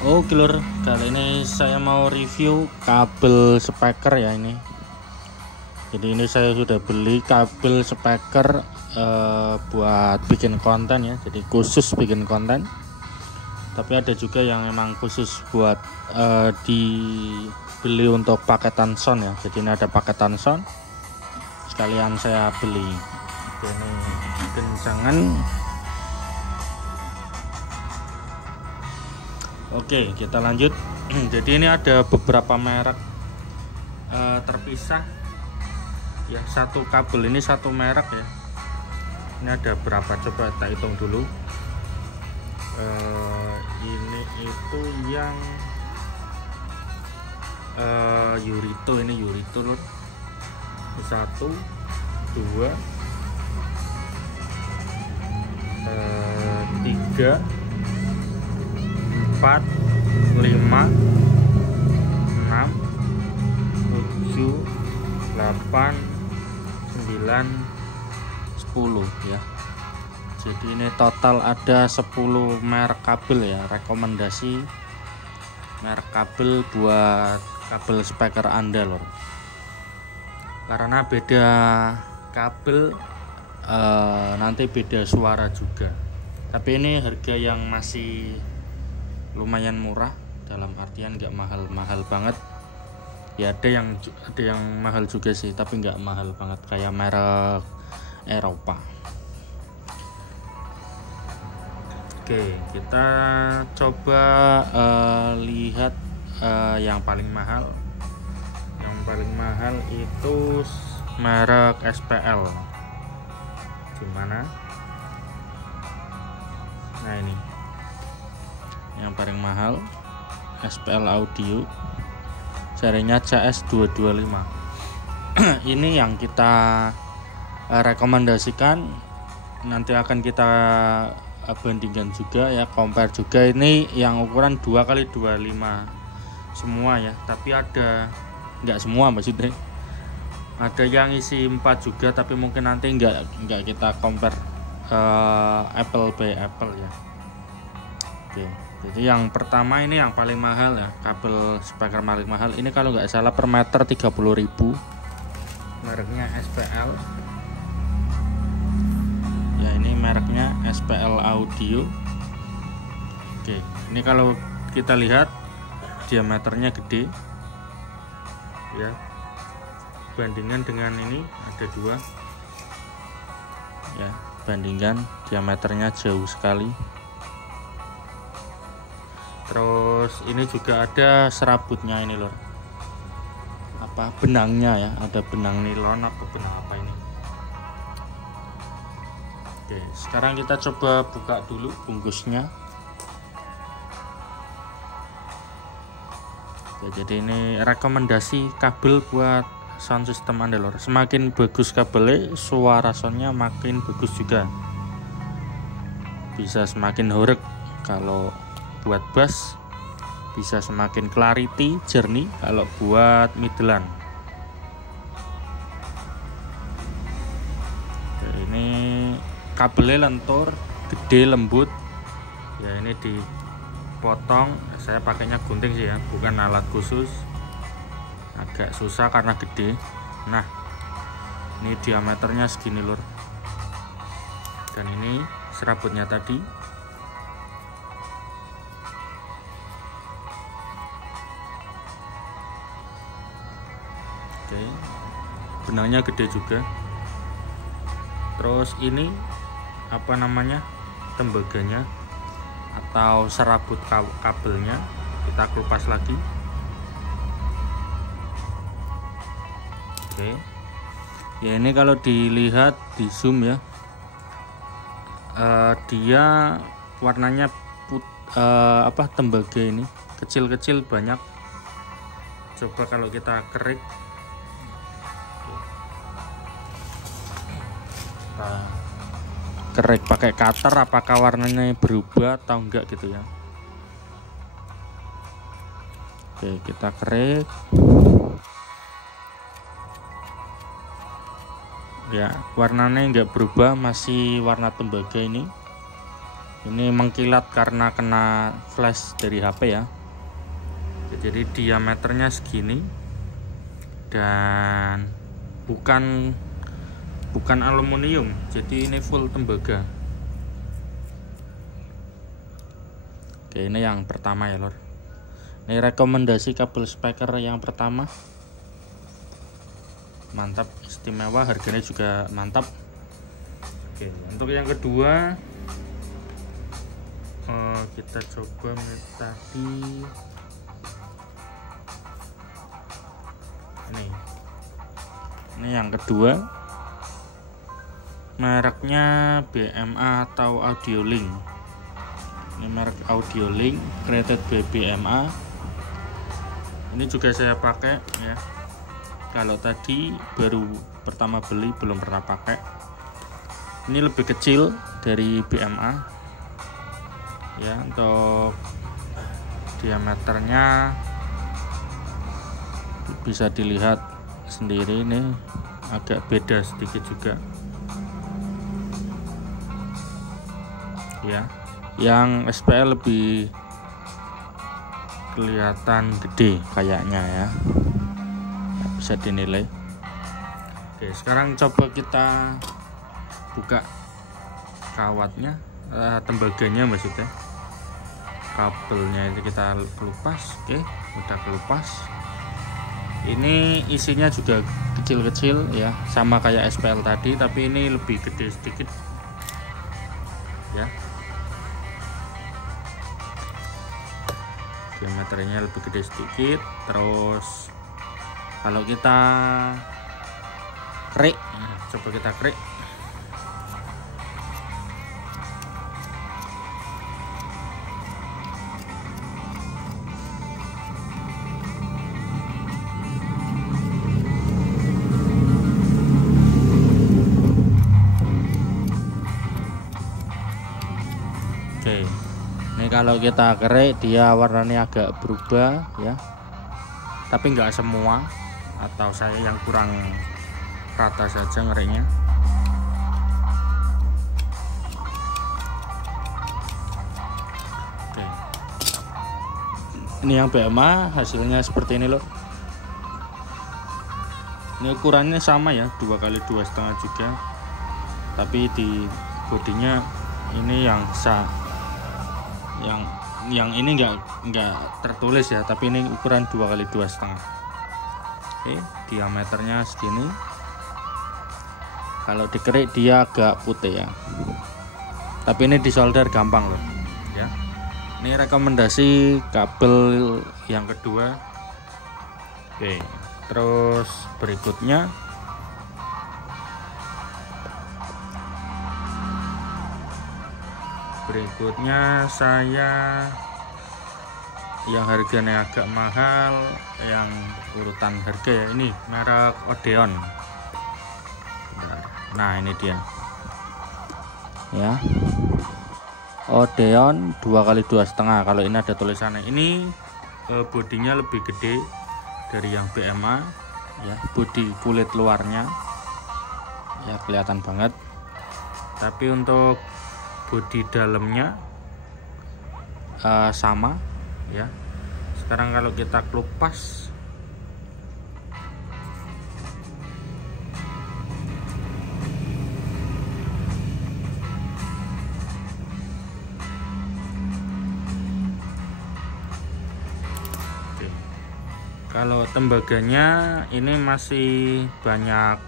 Oke lur, kali ini saya mau review kabel speaker ya ini. Jadi ini saya sudah beli kabel speaker buat bikin konten ya. Jadi khusus bikin konten. Tapi ada juga yang memang khusus buat dibeli untuk paketan sound ya. Jadi ini ada paketan sound. Sekalian saya beli. Ini kencangan. Oke, kita lanjut. Jadi ini ada beberapa merek terpisah ya. Satu kabel ini satu merek ya. Ini ada berapa, coba kita hitung dulu. Ini itu yang Yurito, ini Yurito lur. 1 2 3 4 5 6 7 8 9 10 ya. Jadi ini total ada 10 merek kabel ya. Rekomendasi merek kabel buat kabel speaker Anda lor. Karena beda kabel nanti beda suara juga. Tapi ini harga yang masih lumayan murah, dalam artian nggak mahal-mahal banget ya. Ada yang mahal juga sih, tapi nggak mahal banget kayak merek Eropa. Oke, kita coba lihat yang paling mahal. Yang paling mahal itu merek SPL. Gimana? Nah ini yang paling mahal, SPL Audio, serinya CS225. Ini yang kita rekomendasikan. Nanti akan kita bandingkan juga ya, compare juga. Ini yang ukuran 2x25 semua ya, tapi ada nggak semua maksudnya, ada yang isi 4 juga, tapi mungkin nanti nggak kita compare Apple by Apple ya. Oke, jadi yang pertama ini yang paling mahal ya, kabel speaker paling mahal. Ini kalau nggak salah per meter 30.000, mereknya SPL ya. Ini mereknya SPL Audio. Oke, ini kalau kita lihat diameternya gede ya, bandingan dengan ini ada 2 ya, bandingkan diameternya jauh sekali. Terus ini juga ada serabutnya ini lor, apa benangnya ya, ada benang nilon apa benang apa ini. Oke, sekarang kita coba buka dulu bungkusnya. Oke, jadi ini rekomendasi kabel buat sound system Anda lor. Semakin bagus kabelnya, suara soundnya makin bagus juga, bisa semakin horeg. Kalau buat bass bisa semakin clarity, jernih. Kalau buat midland, ini kabelnya lentur, gede, lembut ya. Ini dipotong, saya pakainya gunting sih ya, bukan alat khusus. Agak susah karena gede. Nah ini diameternya segini lur, dan ini serabutnya tadi. Oke, benangnya gede juga. Terus ini apa namanya, tembaganya atau serabut kabelnya, kita kelupas lagi. Oke ya, ini kalau dilihat di zoom ya, dia warnanya tembaga ini kecil-kecil banyak. Coba kalau kita kerik, kerik pakai cutter, apakah warnanya berubah atau enggak gitu ya. Oke, kita kerik ya, warnanya enggak berubah, masih warna tembaga ini. Ini mengkilat karena kena flash dari HP ya. Jadi diameternya segini dan bukan aluminium, jadi ini full tembaga. Oke, ini yang pertama ya lor. Ini rekomendasi kabel speaker yang pertama. Mantap, istimewa, harganya juga mantap. Oke, untuk yang kedua kita coba tadi ini yang kedua, mereknya BMA atau Audiolink. Ini merek Audiolink, created by BMA. Ini juga saya pakai ya. Kalau tadi baru pertama beli, belum pernah pakai. Ini lebih kecil dari BMA ya. Untuk diameternya bisa dilihat sendiri, ini agak beda sedikit juga ya. Yang SPL lebih kelihatan gede kayaknya ya, bisa dinilai. Oke, sekarang coba kita buka kawatnya, tembaganya maksudnya, kabelnya itu kita kelupas. Oke, udah kelupas. Ini isinya juga kecil-kecil ya, sama kayak SPL tadi, tapi ini lebih gede sedikit ya. Diameternya lebih gede sedikit. Terus kalau kita kerik, coba kita kerik. Oke, ini kalau kita kerik dia warnanya agak berubah ya, tapi nggak semua, atau saya yang kurang rata saja ngeriknya. Oke, ini yang BMA hasilnya seperti ini loh. Ini ukurannya sama ya, 2x2,5 juga, tapi di bodinya ini yang besar. Yang ini enggak tertulis ya, tapi ini ukuran 2x2,5. Oke, diameternya segini. Kalau dikerik dia agak putih ya, tapi ini disolder gampang loh ya. Ini rekomendasi kabel yang kedua. Oke, terus berikutnya saya yang harganya agak mahal, yang urutan harga ya, ini merek Odeon. Nah, ini dia ya, Odeon 2x2,5. Kalau ini ada tulisannya, ini bodinya lebih gede dari yang BMA ya. Bodi kulit luarnya ya kelihatan banget, tapi untuk bodi dalamnya sama ya. Sekarang kalau kita kelupas, kalau tembaganya ini masih banyak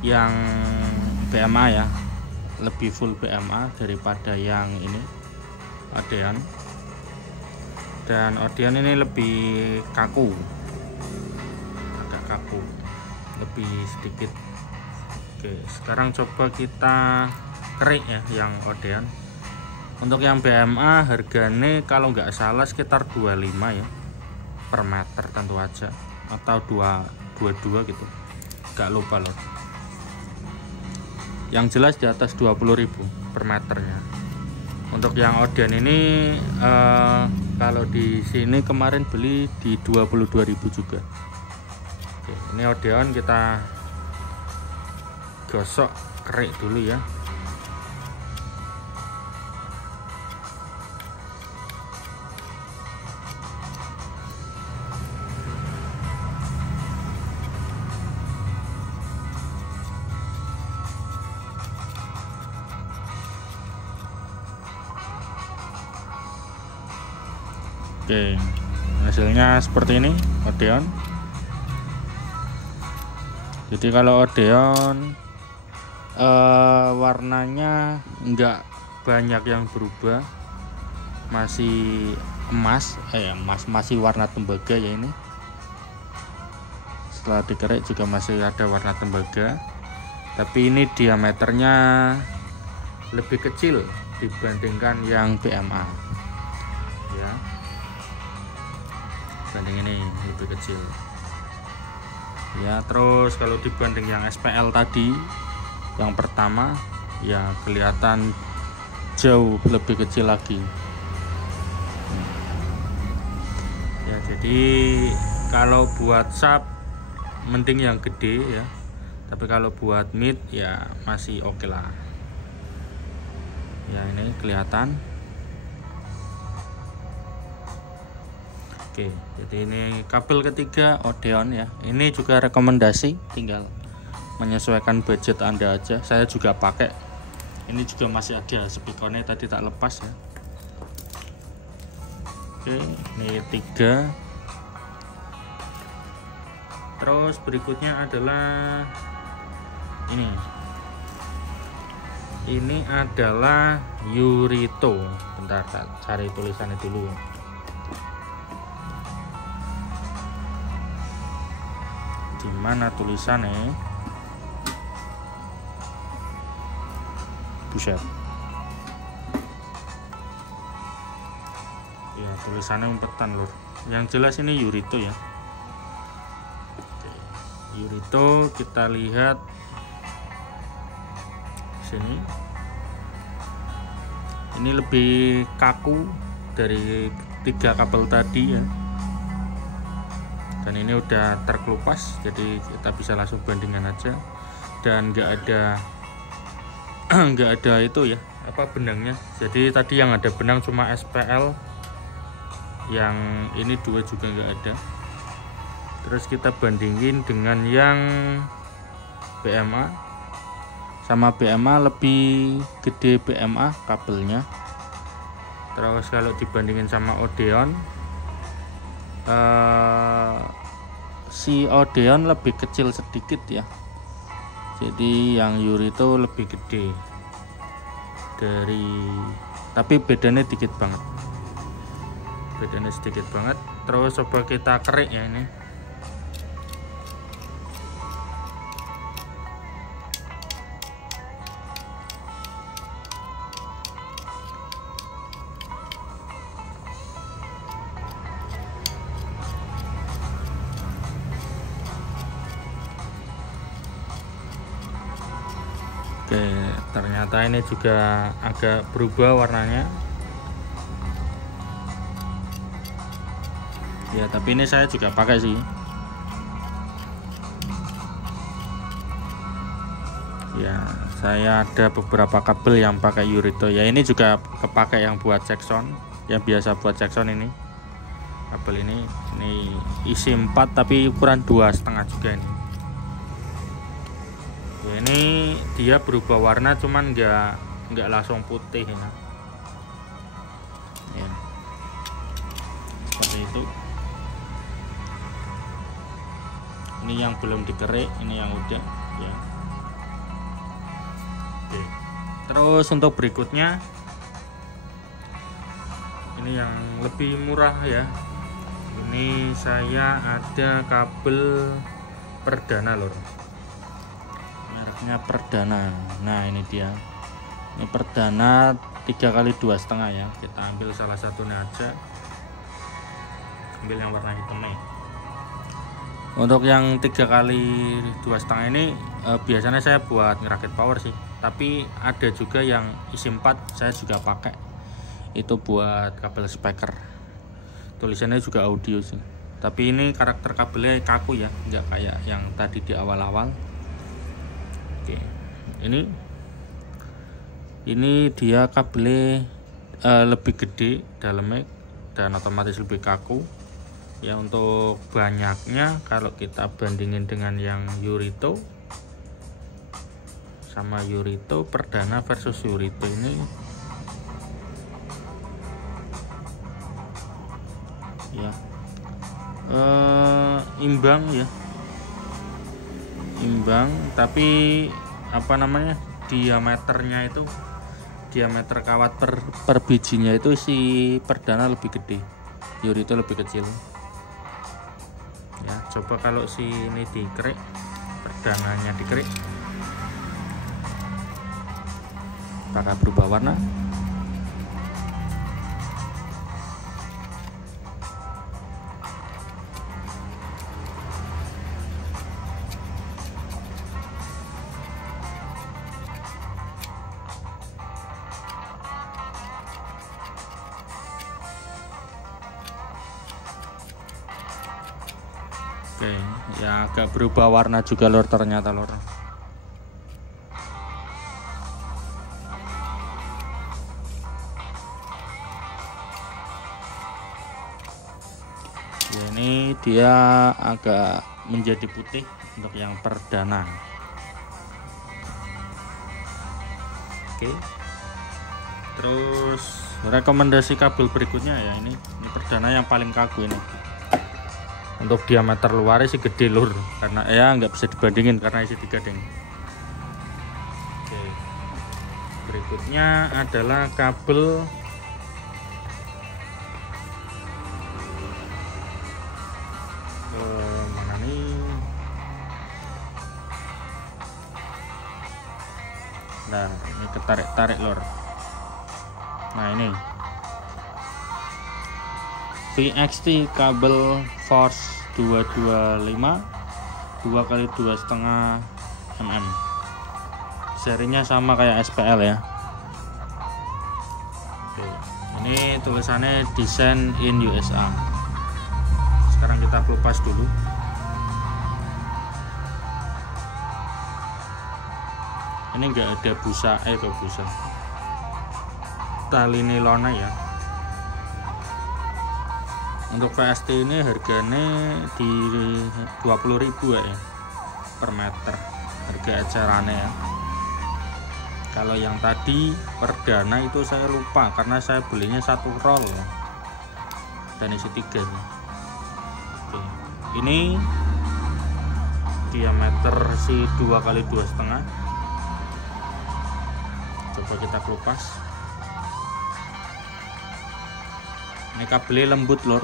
yang BMA ya, lebih full BMA daripada yang ini Odeon. Dan Odeon ini lebih kaku, agak kaku, lebih sedikit. Oke, sekarang coba kita kerik ya yang Odeon. Untuk yang BMA harganya kalau nggak salah sekitar 25 ya per meter tentu aja, atau 22 gitu, nggak lupa loh. Yang jelas di atas 20.000 per meternya. Untuk yang Odeon ini kalau di sini kemarin beli di 22.000 juga. Oke, ini Odeon kita gosok kerik dulu ya. Oke, hasilnya seperti ini Odeon. Jadi kalau Odeon warnanya enggak banyak yang berubah, masih emas, masih warna tembaga ya ini. Setelah dikerek juga masih ada warna tembaga, tapi ini diameternya lebih kecil dibandingkan yang BMA ya, banding ini lebih kecil ya. Terus kalau dibanding yang SPL tadi yang pertama ya kelihatan jauh lebih kecil lagi ya. Jadi kalau buat sub mending yang gede ya, tapi kalau buat mid ya masih oke lah ya. Ini kelihatan. Oke, jadi ini kabel ketiga Odeon ya. Ini juga rekomendasi, tinggal menyesuaikan budget Anda aja. Saya juga pakai. Ini juga masih ada spikonnya, tadi tak lepas ya. Oke, ini 3. Terus berikutnya adalah ini adalah Yurito. Bentar, tak cari tulisannya dulu. Di mana tulisannya? Buset. Ya, tulisannya umpetan lur. Yang jelas ini Yurito ya. Yurito, kita lihat sini. Ini lebih kaku dari 3 kabel tadi ya. Dan ini udah terkelupas, jadi kita bisa langsung bandingkan aja. Dan nggak ada itu ya, benangnya. Jadi tadi yang ada benang cuma SPL, yang ini 2 juga nggak ada. Terus kita bandingin dengan yang BMA. Sama BMA lebih gede BMA kabelnya. Terus kalau dibandingin sama Odeon, si Odeon lebih kecil sedikit ya. Jadi yang Yurito lebih gede tapi bedanya dikit banget. Bedanya sedikit banget. Terus coba kita kerik ya ini. Oke, ternyata ini juga agak berubah warnanya ya, tapi ini saya juga pakai sih ya. Saya ada beberapa kabel yang pakai Yurito ya. Ini juga kepakai yang buat Jackson, yang biasa buat Jackson. Ini kabel ini isi 4 tapi ukuran 2,5 juga ini. Ya, ini dia berubah warna, cuman nggak langsung putih ya. Ya, seperti itu. Ini yang belum dikerik, ini yang udah ya. Oke. Terus untuk berikutnya ini yang lebih murah ya. Ini saya ada kabel perdana lor. Perdana. Nah ini dia, ini perdana 3x2,5 ya. Kita ambil salah satunya aja, ambil yang warna hitamnya. Untuk yang 3x2,5 ini biasanya saya buat ngerakit power sih, tapi ada juga yang isi 4 saya juga pakai, itu buat kabel speaker. Tulisannya juga audio sih, tapi ini karakter kabelnya kaku ya, nggak kayak yang tadi di awal-awal. Oke, ini dia kabelnya lebih gede dalamnya dan otomatis lebih kaku ya. Untuk banyaknya kalau kita bandingin dengan yang Yurito sama Yurito perdana versus Yurito, ini imbang ya, imbang, tapi apa namanya, diameternya itu, diameter kawat per bijinya itu si perdana lebih gede, Yuri itu lebih kecil ya. Coba kalau si ini dikerik, perdananya dikerik, apakah berubah warna? Oke, ya agak berubah warna juga lor, ternyata lor. Ya, ini dia agak menjadi putih untuk yang perdana. Oke. Terus rekomendasi kabel berikutnya ya, ini perdana yang paling kaku ini. Untuk diameter luarnya sih gede lur, karena ya nggak bisa dibandingin karena isi 3 deng. Oke. Berikutnya adalah kabel mana nih? Nah, ini ketarik-tarik lur. Nah, ini VXT kabel Force 225 2x2,5 mm. Serinya sama kayak SPL ya. Oke, ini tulisannya design in USA. Sekarang kita kelupas dulu. Ini enggak ada busa, busa tali nilonnya ya. Untuk VST ini harganya di 20.000 ya per meter, harga ecerannya ya. Kalau yang tadi perdana itu saya lupa karena saya belinya 1 roll ya, dan isi 3 ya. Oke. Ini diameter si 2x2,5. Coba kita kelupas. Ini kabelnya lembut lor,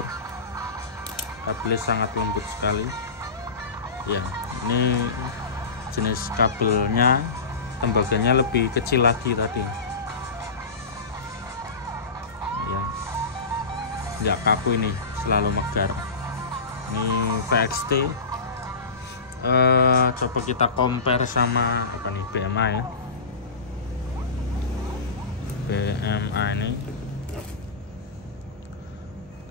kabelnya sangat lembut sekali ya. Ini jenis kabelnya, tembaganya lebih kecil lagi tadi ya, nggak kaku, ini selalu megar. Ini VXT. Coba kita compare sama apa nih, BMA ya. BMA ini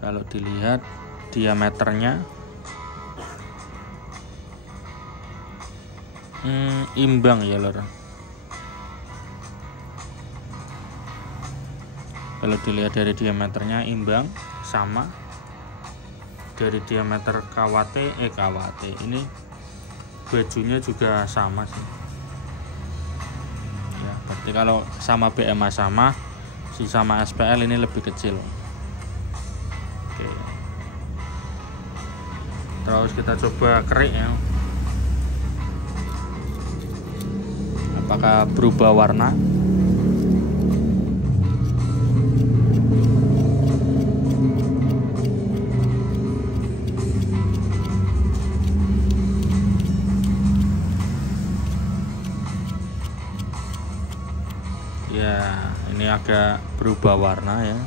kalau dilihat diameternya imbang ya lor. Kalau dilihat dari diameternya imbang, sama. Dari diameter KWT ini bajunya juga sama sih ya. Berarti kalau sama BMA sama, si sama SPL ini lebih kecil. Oke. Terus kita coba kerik ya, apakah berubah warna? Ya, ini agak berubah warna ya.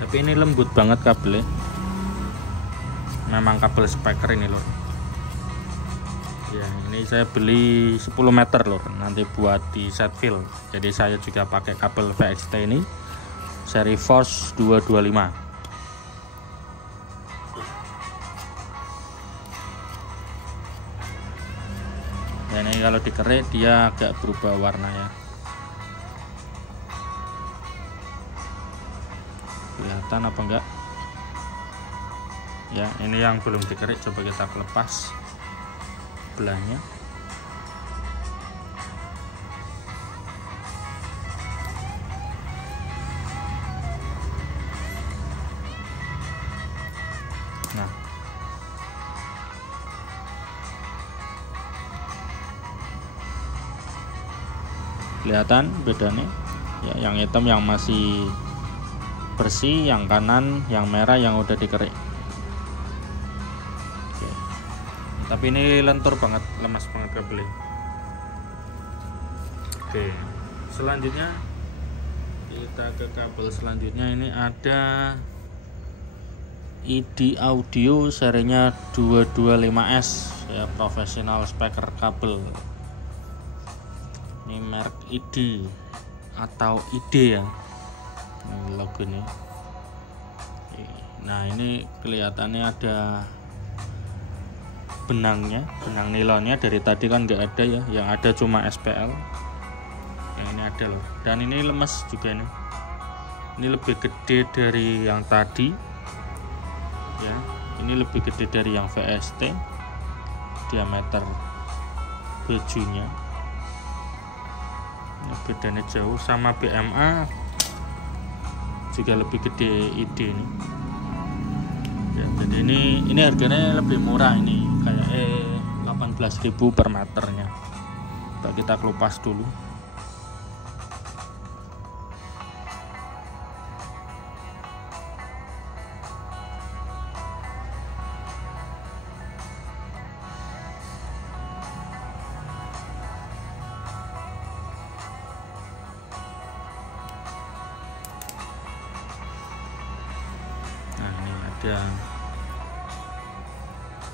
Tapi ini lembut banget kabelnya. Memang kabel speaker ini loh. Ya, ini saya beli 10 meter loh, nanti buat di set fill. Jadi saya juga pakai kabel VXT ini seri Force 225. Dan ini kalau dikerik dia agak berubah warna ya. Kelihatan apa enggak? Ya, ini yang belum dikerik, coba kita lepas belahnya. kelihatan bedanya ya, yang hitam yang masih bersih, yang kanan yang merah yang udah dikerik. Oke. Tapi ini lentur banget, lemas banget kabelnya. Oke, selanjutnya kita ke kabel selanjutnya. Ini ada ID Audio serinya 225S ya, professional speaker kabel. Ini merek ID atau ID ya, ini logonya. Nah, ini kelihatannya ada benangnya, benang nilonnya. Dari tadi kan nggak ada ya, yang ada cuma SPL. Yang ini ada loh, dan ini lemes juga nih. Ini lebih gede dari yang tadi ya, ini lebih gede dari yang VST, diameter bajunya. Nah, bedanya jauh. Sama BMA juga lebih gede ID ini ya, jadi ini harganya lebih murah, ini kayak 18.000 per meternya. Kita kelupas dulu.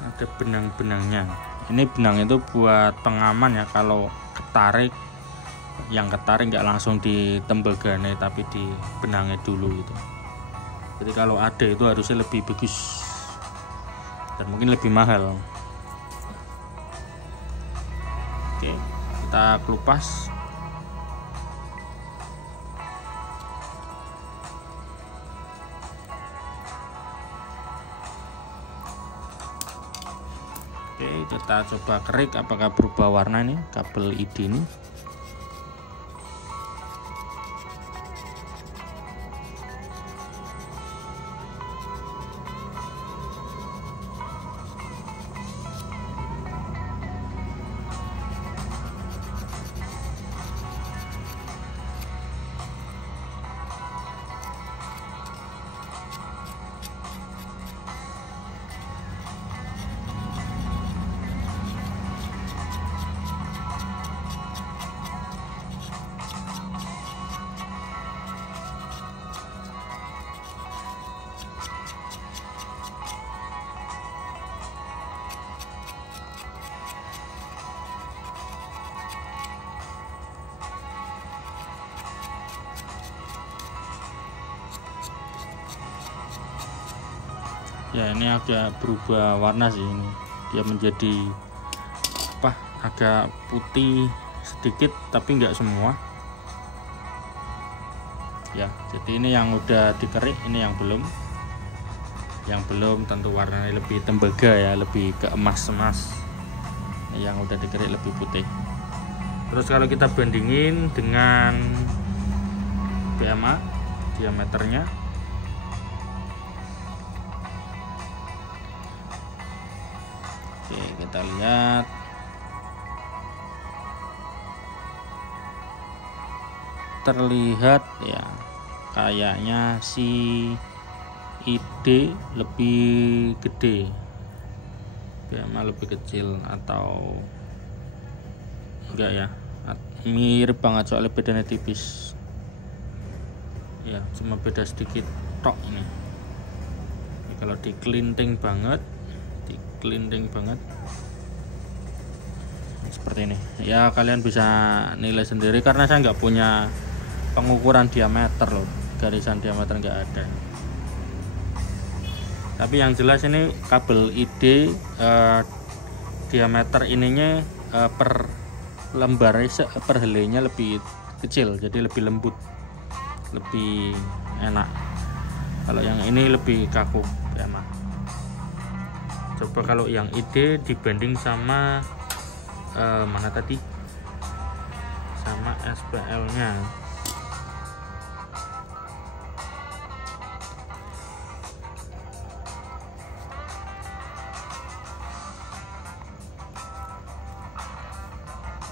Ada benang-benangnya. Ini benang itu buat pengaman ya, kalau ketarik, yang ketarik nggak langsung di tembagane tapi di benangnya dulu gitu. Jadi kalau ada itu harusnya lebih bagus dan mungkin lebih mahal. Oke, kita kelupas. Oke, kita coba kerik apakah berubah warna nih kabel ID ini. Ya, ini agak berubah warna sih, ini dia menjadi apa, agak putih sedikit tapi nggak semua ya. Jadi ini yang udah dikerik, ini yang belum. Yang belum tentu warnanya lebih tembaga ya, lebih ke emas-emas. Yang udah dikerik lebih putih. Terus kalau kita bandingin dengan BMA diameternya, oke, kita lihat. Terlihat ya, kayaknya si ID lebih gede, BMA lebih kecil, atau enggak ya, mirip banget soalnya bedanya tipis ya, cuma beda sedikit tok ini. Kalau dikelinting banget seperti ini ya, kalian bisa nilai sendiri karena saya nggak punya pengukuran diameter loh, garisan diameter nggak ada. Tapi yang jelas ini kabel ID diameter ininya per lembar per helainya lebih kecil, jadi lebih lembut, lebih enak. Kalau yang ini lebih kaku ya, Mak. Coba kalau yang ID dibanding sama mana tadi, sama SPL nya.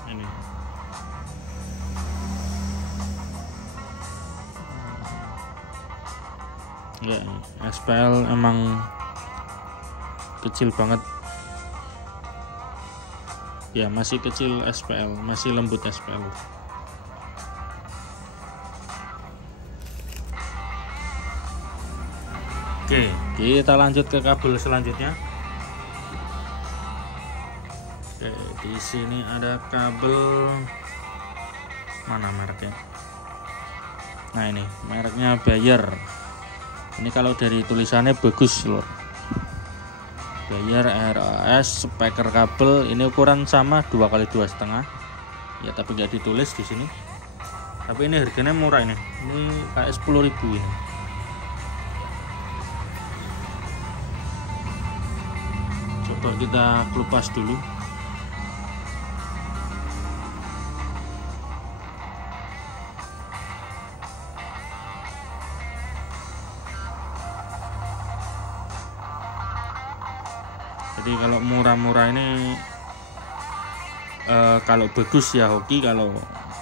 Ini Ya, SPL emang kecil banget ya, masih kecil SPL, masih lembut SPL. Oke, kita lanjut ke kabel selanjutnya. Oke, di sini ada kabel, mana mereknya? Nah, ini mereknya Bayer. Ini kalau dari tulisannya bagus loh. Bayer RAS speaker kabel, ini ukuran sama 2x2,5 ya, tapi nggak ditulis di sini. Tapi ini harganya murah ini kayak 10.000 ini. Coba kita kelupas dulu. Jadi kalau murah-murah ini kalau bagus ya hoki, kalau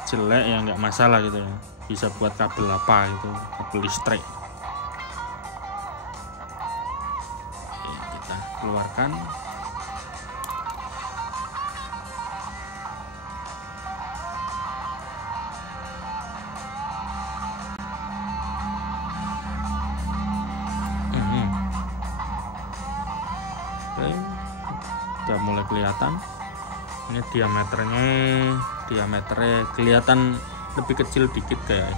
jelek ya nggak masalah gitu ya, bisa buat kabel apa gitu, kabel listrik. Oke, kita keluarkan. Oke, udah mulai kelihatan. Ini diameternya kelihatan lebih kecil dikit kayak.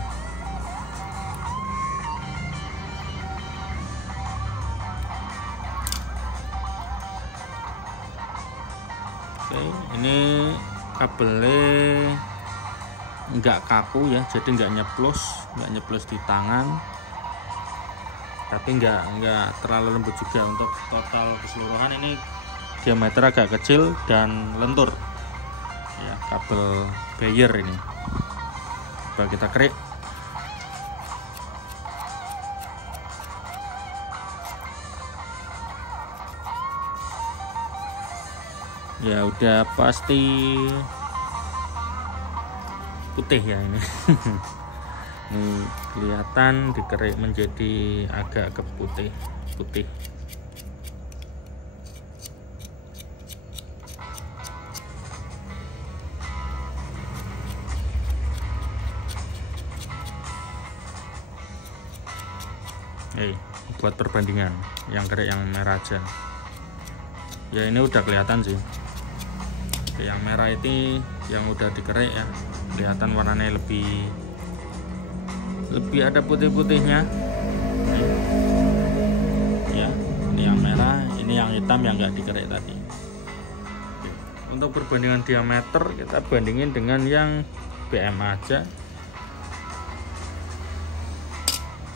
Oke, ini kabelnya nggak kaku ya, jadi nggak nyeplos di tangan, tapi nggak terlalu lembut juga. Untuk total keseluruhan ini diameter agak kecil dan lentur ya, kabel Bayer ini. Coba kita kerik. Ya udah pasti putih ya ini. Ini kelihatan dikerik menjadi agak putih. Buat perbandingan, yang kerik yang merah aja ya, ini udah kelihatan sih. Yang merah itu yang udah dikerik ya, kelihatan warnanya lebih ada putih-putihnya ya. Ini yang merah, ini yang hitam yang nggak dikerik tadi. Untuk perbandingan diameter kita bandingin dengan yang BMA aja.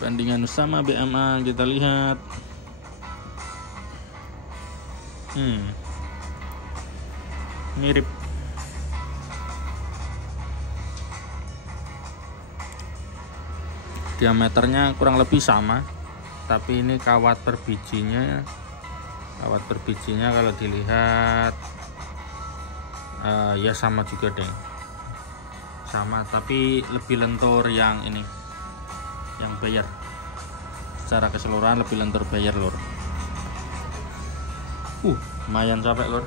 Bandingan sama BMA kita lihat. Mirip. Diameternya kurang lebih sama, tapi ini kawat per bijinya kalau dilihat ya sama juga deh, sama, tapi lebih lentur yang ini, yang Bayer. Secara keseluruhan lebih lentur Bayer lor. Lumayan capek lor.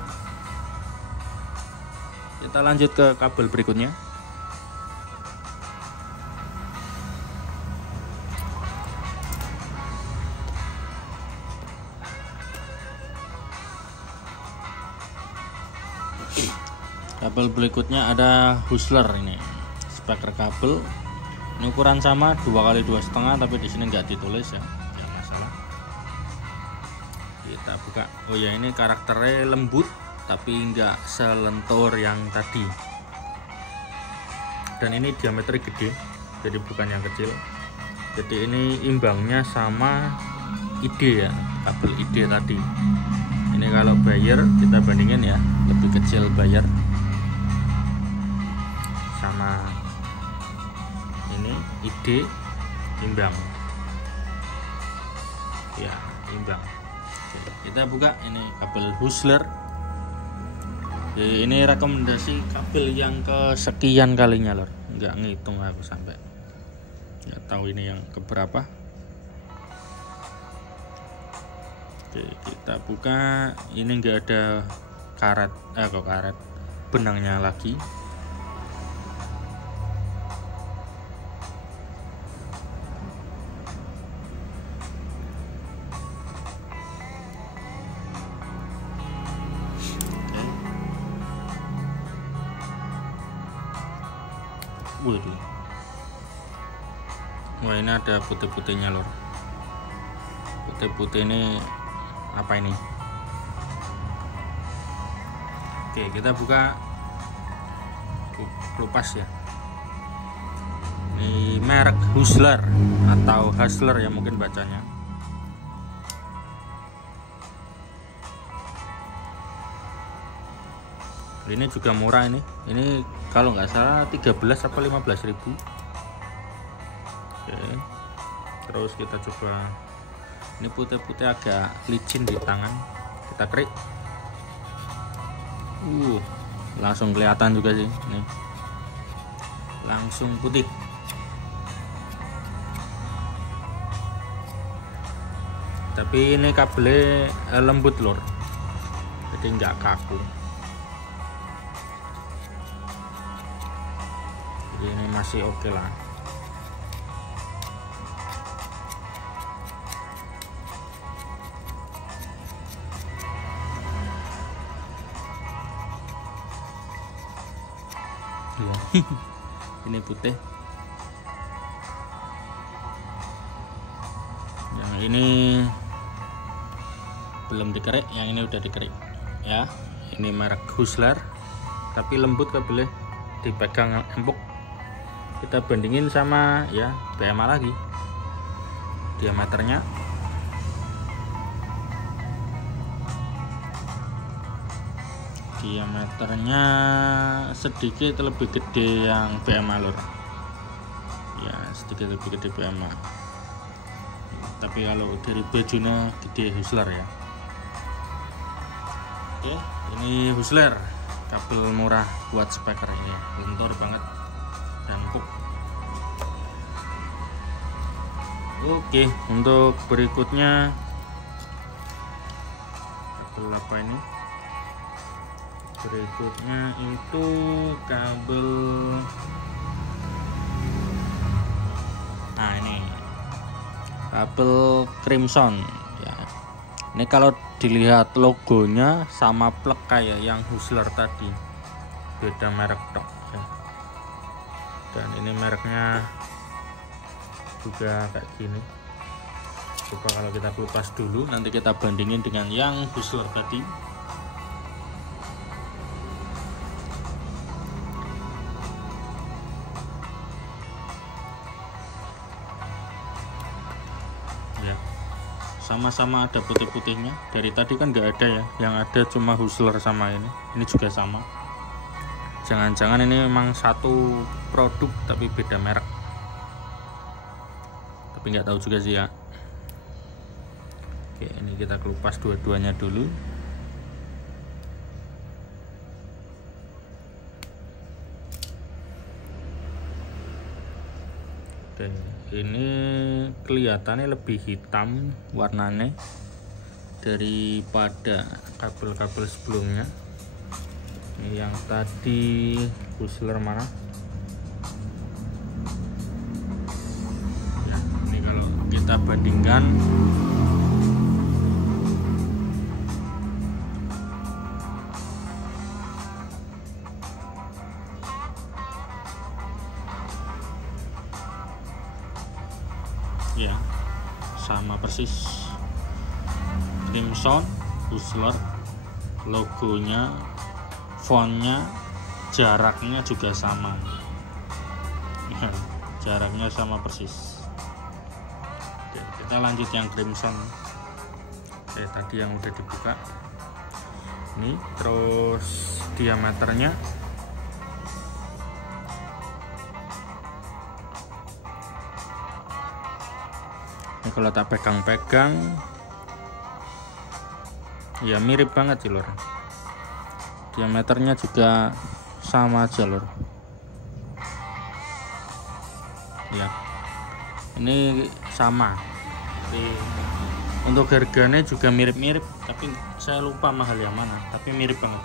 Kita lanjut ke kabel berikutnya. Kabel berikutnya ada Hustler ini, speaker kabel. Ini ukuran sama 2x2,5, tapi di sini nggak ditulis ya, jangan masalah. Kita buka. Oh ya, ini karakternya lembut, tapi nggak selentur yang tadi. Dan ini diameternya gede, jadi bukan yang kecil. Jadi ini imbangnya sama ID ya, kabel ID tadi. Ini kalau Bayer kita bandingin ya, lebih kecil Bayer. Sama ini ID imbang ya, imbang. Oke, kita buka ini kabel Hustler. Ini rekomendasi kabel yang kesekian kalinya lor, nggak ngitung aku sampai nggak tahu ini yang keberapa. Oke, kita buka. Ini enggak ada karet, kok karet, benangnya lagi. Waduh. Wah, ini ada putih-putihnya lor. Putih-putih ini apa ini? Oke, kita buka, kelupas ya. Ini merek Hustler atau Hustler ya mungkin bacanya. Ini juga murah ini. Ini kalau nggak salah 13 apa 15.000. Oke. Terus kita coba. Ini putih-putih agak licin di tangan. Kita kerik. Langsung kelihatan juga sih. Nih. Langsung putih. Tapi ini kabelnya lembut lor. Jadi nggak kaku. Ini masih oke lah. Ini putih. Yang ini belum dikerik, yang ini udah dikerik ya. Ini merek Hustler, tapi lembut kabelnya, dipegang empuk. Kita bandingin sama ya BMA lagi. Diameternya sedikit lebih gede yang BMA lor. Ya, sedikit lebih gede BMA. Tapi kalau dari bajunya gede Hustler ya. Oke, ini Hustler, kabel murah buat speaker ini. Lentur banget dan empuk. Oke, untuk berikutnya kabel apa ini? Berikutnya itu kabel, nah ini kabel Crimson ya. Ini kalau dilihat logonya sama plek kayak yang Hustler tadi, beda merek dok ya. Dan ini mereknya juga kayak gini. Coba kalau kita kelupas dulu, nanti kita bandingin dengan yang Hustler tadi. Ya, sama-sama ada putih-putihnya. Dari tadi kan nggak ada ya, yang ada cuma Hustler sama ini. Ini juga sama. Jangan-jangan ini memang satu produk tapi beda merek. Tapi nggak tahu juga sih ya. Oke, ini kita kelupas dua-duanya dulu. Oke, ini kelihatannya lebih hitam warnanya daripada kabel-kabel sebelumnya. Ini yang tadi Hustler mana? Ya, ini kalau kita bandingkan, ya sama persis. Crimson, Hustler, logonya, fontnya, jaraknya juga sama. Jaraknya sama persis. Oke, kita lanjut yang Crimson. Tadi yang udah dibuka. Ini terus diameternya ini kalau tak pegang-pegang ya mirip banget sih lor. Diameternya juga sama aja lor ya, ini sama. Jadi Untuk harganya juga mirip-mirip, tapi saya lupa mahal yang mana, tapi mirip banget.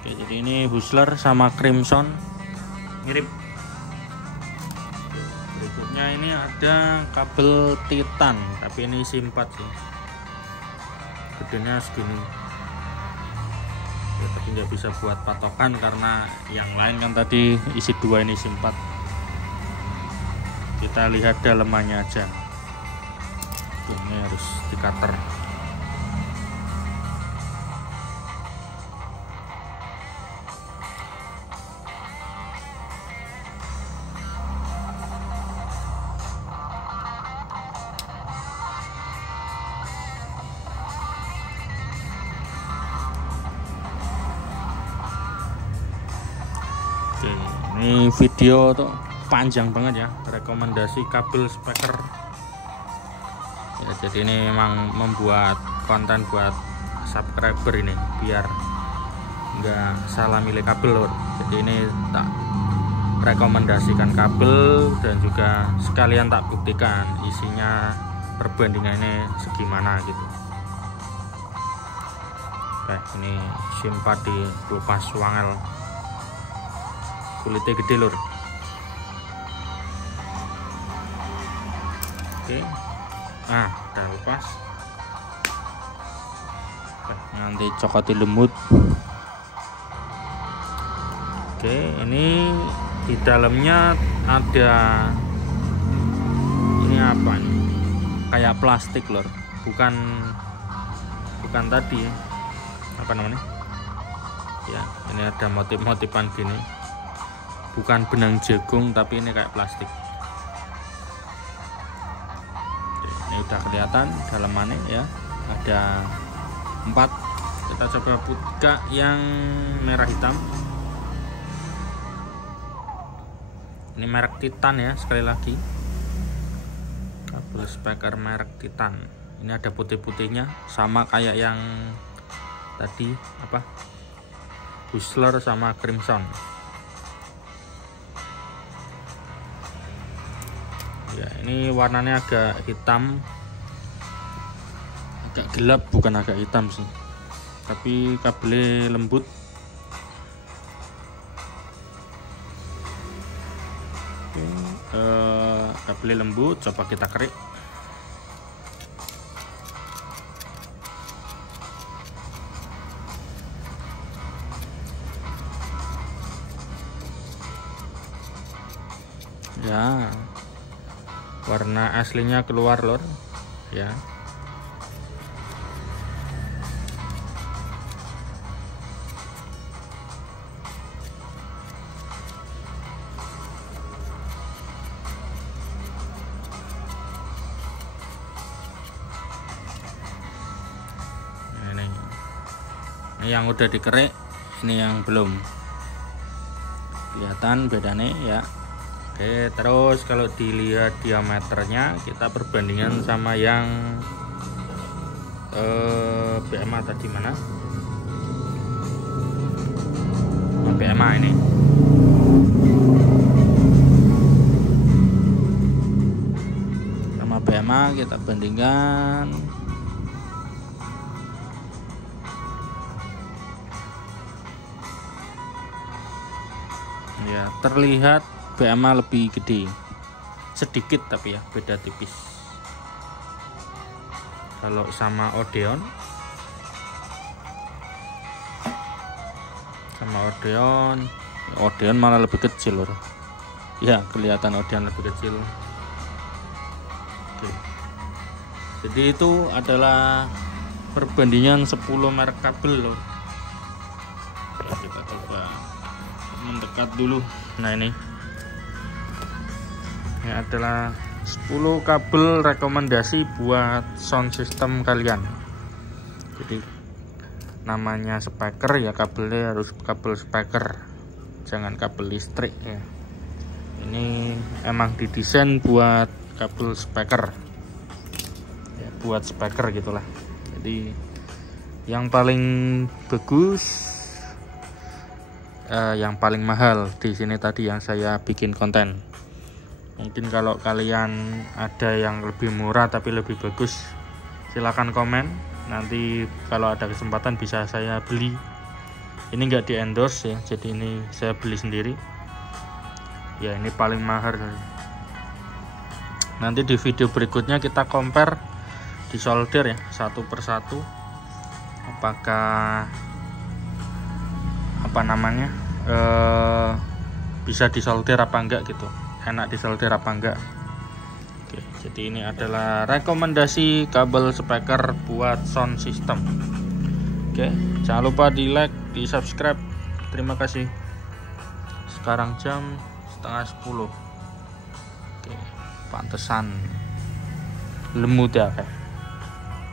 Oke, jadi ini Hustler sama Crimson mirip. Berikutnya ini ada kabel Titan, tapi ini simpat sih, gedenya segini ya, tapi nggak bisa buat patokan karena yang lain kan tadi isi 2, ini simpat. Kita lihat dalemannya aja. Ini harus di cutter. Oke, ini video tuh panjang banget ya, rekomendasi kabel speaker ya. Jadi ini memang membuat konten buat subscriber ini biar nggak salah milih kabel lor. Jadi ini tak rekomendasikan kabel dan juga sekalian tak buktikan isinya perbandingannya segimana gitu. Oke, ini simpat di kelupas wangel, kulitnya gede lur. Oke, nah udah lepas. Nanti coklat lembut. Oke, ini di dalamnya ada ini apa nih, kayak plastik lor, bukan tadi apa namanya ya, ini ada motif-motifan gini, bukan benang jagung tapi ini kayak plastik. Ini udah kelihatan dalamannya ya, ada 4. Kita coba buka yang merah hitam. Ini merek Titan ya, sekali lagi kabel speaker merek Titan. Ini ada putih-putihnya sama kayak yang tadi apa, Hustler sama Crimson ya. Ini warnanya agak hitam, agak gelap, bukan agak hitam sih, tapi kabelnya lembut. Kabelnya lembut, coba kita kerik. Ya, warna aslinya keluar lor ya. Ini yang udah dikerik, ini yang belum. Kelihatan bedanya ya. Oke, terus kalau dilihat diameternya, kita perbandingan sama yang BMA tadi mana? BMA ini. Sama BMA kita bandingkan. Ya, terlihat BMA lebih gede sedikit, tapi ya beda tipis. Kalau sama Odeon malah lebih kecil loh ya, kelihatan Odeon lebih kecil. Oke. Jadi itu adalah perbandingan 10 merek kabel loh. Kita coba mendekat dulu. Nah, ini adalah 10 kabel rekomendasi buat sound system kalian. Jadi namanya speaker ya, kabelnya harus kabel speaker, jangan kabel listrik ya. Ini emang didesain buat kabel speaker ya, buat speaker gitulah. Jadi yang paling bagus, yang paling mahal di sini tadi yang saya bikin konten. Mungkin kalau kalian ada yang lebih murah tapi lebih bagus, Silahkan komen, nanti kalau ada kesempatan bisa saya beli. Ini enggak di endorse ya, jadi ini saya beli sendiri ya, ini paling mahal. Nanti di video berikutnya kita compare disolder ya, satu persatu, apakah bisa disolder apa enggak gitu, enak disolder apa enggak. Oke, jadi ini adalah rekomendasi kabel speaker buat sound system. Oke, jangan lupa di like, di subscribe. Terima kasih. Sekarang jam 9:30. Oke, pantesan lemut ya.